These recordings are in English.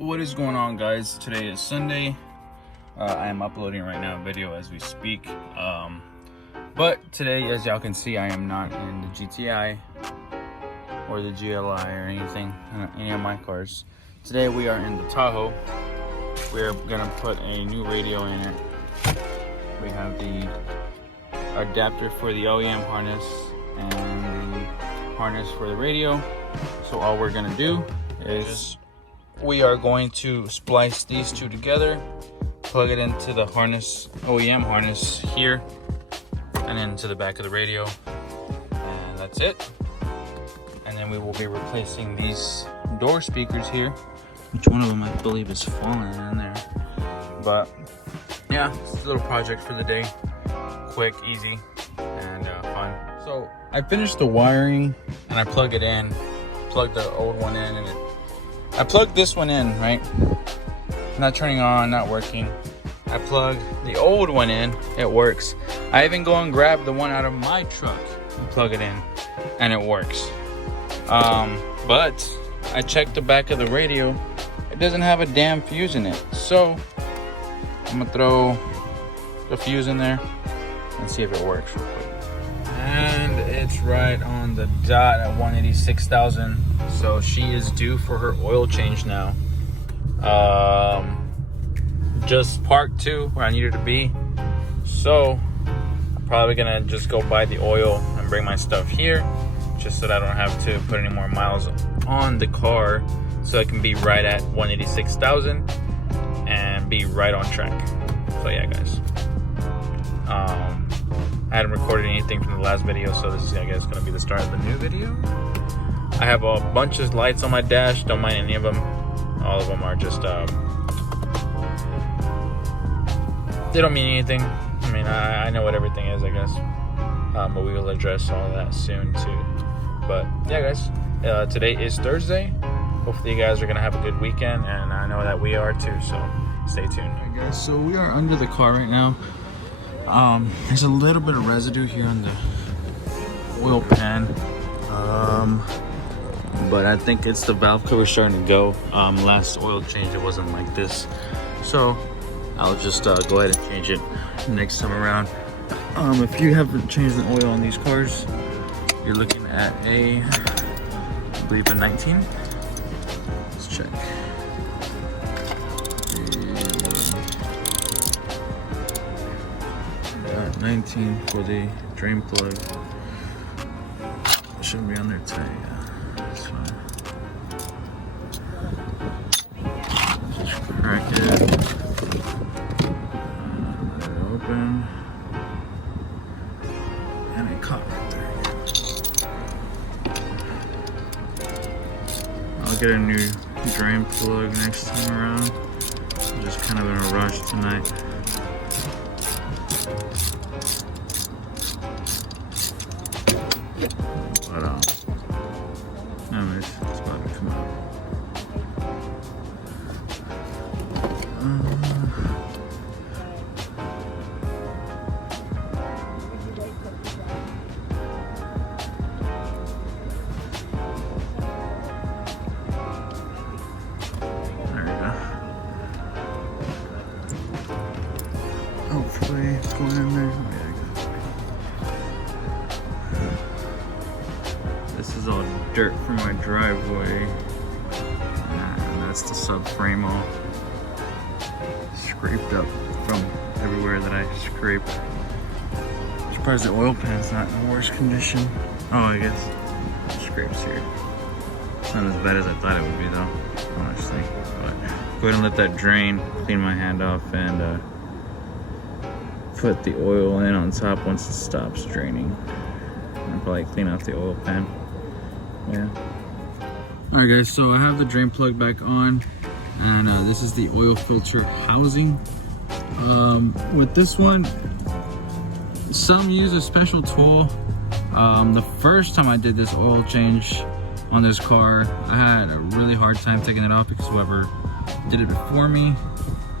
What is going on, guys? Today is Sunday. I am uploading right now a video as we speak, but today, as y'all can see, I am not in the GTI or the GLI or anything, any of my cars. Today we are in the Tahoe. We're gonna put a new radio in it. We have the adapter for the OEM harness and the harness for the radio. So all we're gonna do is we are going to splice these two together, plug it into the harness, OEM harness here, and into the back of the radio, and that's it. And then we will be replacing these door speakers here, which one of them I believe is falling in there. But yeah, it's a little project for the day, quick, easy, and fun. So I finished the wiring and I plug it in, plug the old one in, and I plugged this one in, right? Not turning on, not working. I plugged the old one in, it works. I even go and grab the one out of my truck and plug it in, and it works. But I checked the back of the radio, it doesn't have a damn fuse in it. So I'm gonna throw the fuse in there and see if it works real quick. And it's right on the dot at 186,000. So she is due for her oil change now. Just parked to where I need her to be. So I'm probably gonna just go buy the oil and bring my stuff here, just so that I don't have to put any more miles on the car, so I can be right at 186,000 and be right on track. So yeah, guys. I hadn't recorded anything from the last video, so this is, I guess, gonna be the start of the new video. I have a bunch of lights on my dash, don't mind any of them. All of them are just, they don't mean anything. I mean, I know what everything is, I guess. But we will address all of that soon too. But yeah, guys, today is Thursday. Hopefully you guys are gonna have a good weekend, and I know that we are too, so stay tuned. Alright, guys, so we are under the car right now. There's a little bit of residue here on the oil pan, but I think it's the valve cover starting to go. Last oil change it wasn't like this, so I'll just go ahead and change it next time around. If you haven't changed the oil on these cars, you're looking at I believe a 19. Let's check. 19 for the drain plug. It shouldn't be on there tight. Yeah, that's fine. Just crack it. Let it open. And it caught right there. I'll get a new drain plug next time around. I'm just kind of in a rush tonight. But anyways, it's about to come out. There we go. Hopefully it's going in there. This is all dirt from my driveway, and that's the subframe all scraped up from everywhere that I scraped. I'm surprised the oil pan's not in the worst condition. Oh, I guess scrapes here. It's not as bad as I thought it would be though, honestly. But go ahead and let that drain, clean my hand off, and put the oil in on top once it stops draining. I'll probably clean out the oil pan. Yeah. Alright, guys, so I have the drain plug back on, and this is the oil filter housing. With this one, some use a special tool. The first time I did this oil change on this car, I had a really hard time taking it off because whoever did it before me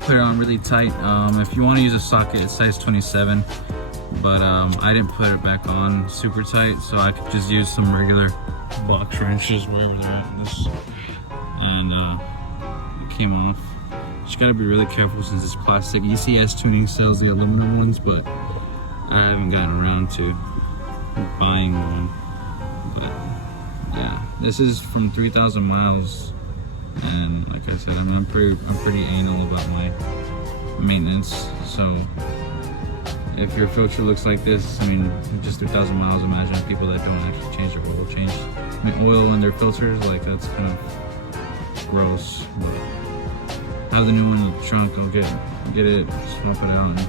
put it on really tight. If you want to use a socket, it's size 27, but I didn't put it back on super tight, so I could just use some regular box wrenches wherever they're at. And came off. Just gotta be really careful since it's plastic. ECS Tuning sells the aluminum ones, but I haven't gotten around to buying one. But yeah, this is from 3,000 miles, and like I said, I'm pretty anal about my maintenance. So if your filter looks like this, I mean, just 3,000 miles, imagine people that don't actually change their oil, change oil in their filters. Like, that's kind of gross. But I have the new one in the trunk. I'll get it, swap it out, and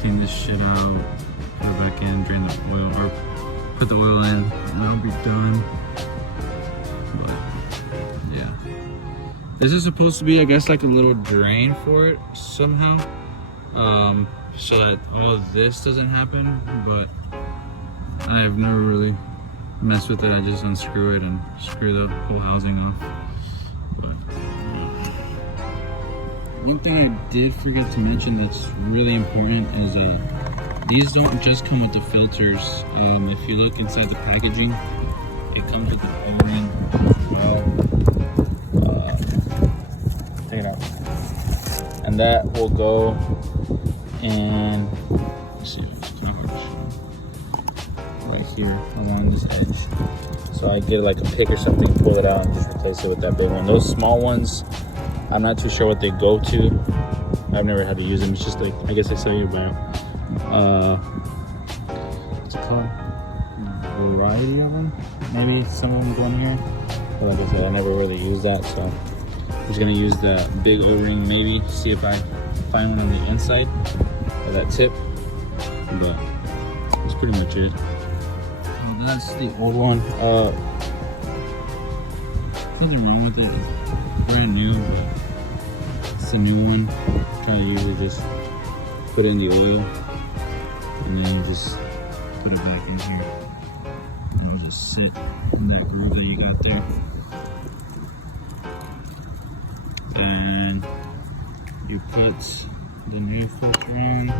clean this shit out, put it back in, drain the oil, or put the oil in, and it'll be done. But yeah, this is supposed to be, I guess, like a little drain for it somehow, so that all of this doesn't happen. But I've never really messed with it. I just unscrew it and screw the whole housing off. But one thing I did forget to mention that's really important is these don't just come with the filters. If you look inside the packaging, it comes with the O-ring as well. Take it out. And that will go in, let's see if it's kind of hard to show, right here along this edge. So I get like a pick or something, pull it out, and just replace it with that big one. Those small ones, I'm not too sure what they go to. I've never had to use them. It's just like, I guess I saw you about, what's it called? Variety of them? Maybe some of them go in here. But like I said, I never really used that, so I'm just gonna use that big O-ring, maybe see if I find one on the inside of that tip. But that's pretty much it. And that's the old one. Nothing wrong with it. It's brand new, but it's a new one. Kind of usually just put in the oil and then just put it back in here and it'll just sit in that glue that you got there. Then you put the new filter on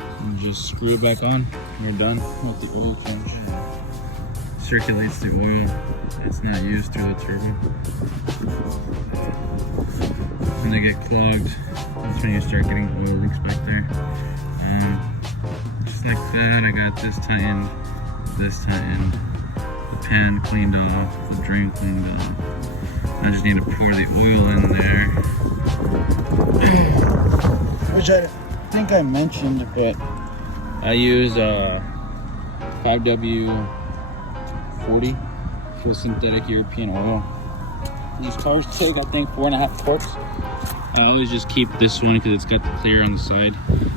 and just screw it back on. You're done with the oil change. Circulates the oil. It's not used through the turbine. When they get clogged, that's when you start getting oil leaks back there. Just like that, I got this tightened, the pan cleaned off, the drain cleaned off. I just need to pour the oil in there, which I think I mentioned, but I use 5W40 for synthetic European oil. These cars take, I think, 4.5 quarts. I always just keep this one because it's got the clear on the side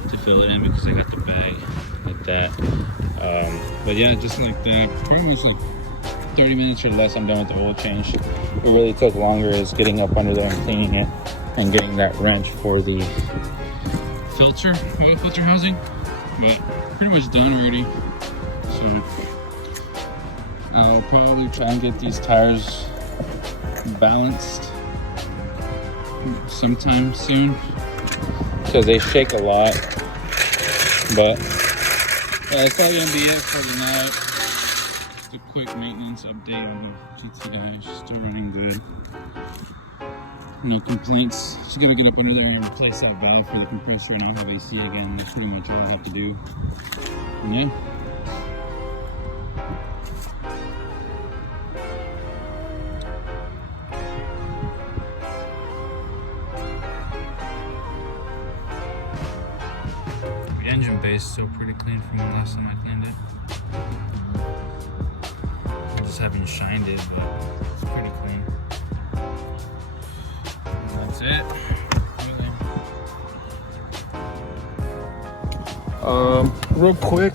to fill it in, because I got the bag like that. But yeah, just like that, pretty much like 30 minutes or less, I'm done with the oil change. What really took longer is getting up under there and cleaning it and getting that wrench for the oil filter housing. But pretty much done already. So I'll probably try and get these tires balanced sometime soon because they shake a lot. But that's probably gonna be it for tonight. Just a quick maintenance update on the GTI. Still running good. No complaints. Just gotta get up under there and replace that valve for the compressor and I'll have AC again. That's pretty much all I have to do. And yeah. The engine bay is still pretty clean from the last time I cleaned it. I just haven't shined it, but it's pretty clean. That's it. Real quick,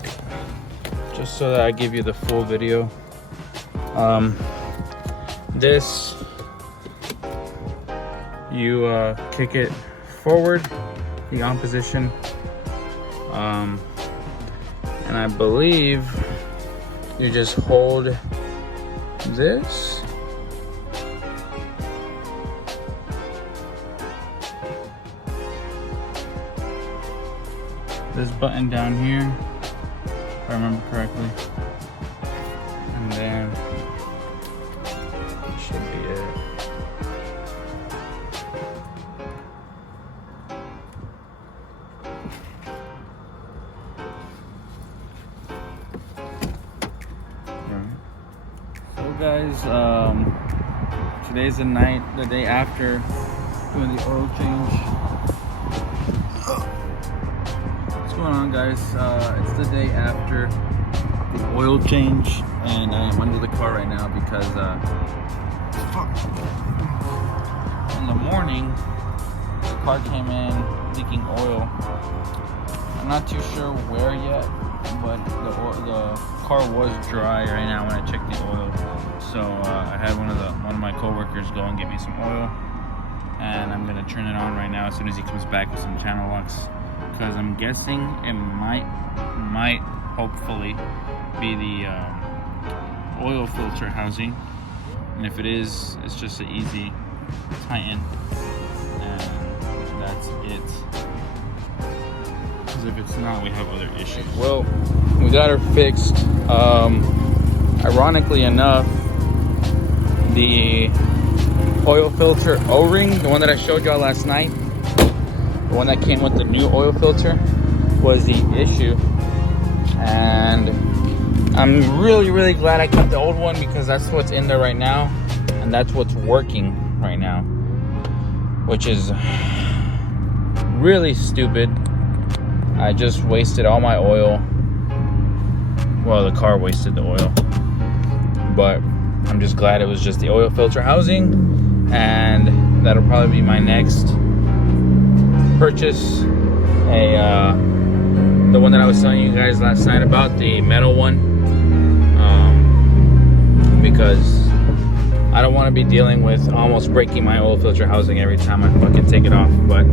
just so that I give you the full video. This, you kick it forward, the on position, and I believe you just hold this. This button down here, if I remember correctly, and then that should be it. guys? Today's the night, the day after doing the oil change. What's going on, guys? It's the day after the oil change, and I'm under the car right now because in the morning the car came in leaking oil. I'm not too sure where yet, but the car was dry right now when I checked the oil. So I had one of my coworkers go and get me some oil, and I'm gonna turn it on right now as soon as he comes back with some channel locks, because I'm guessing it might hopefully be the oil filter housing, and if it is, it's just an easy tighten, and that's it. Because if it's not, we have other issues. Well, we got her fixed. Ironically enough, the oil filter O-ring, the one that I showed y'all last night, the one that came with the new oil filter, was the issue. And I'm really glad I kept the old one, because that's what's in there right now, and that's what's working right now, which is really stupid. I just wasted all my oil. Well, the car wasted the oil, but I'm just glad it was just the oil filter housing, and that'll probably be my next purchase. The one that I was telling you guys last night about, the metal one, because I don't want to be dealing with almost breaking my oil filter housing every time I fucking take it off. But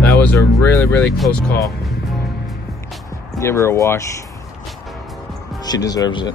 that was a really close call. Give her a wash. She deserves it.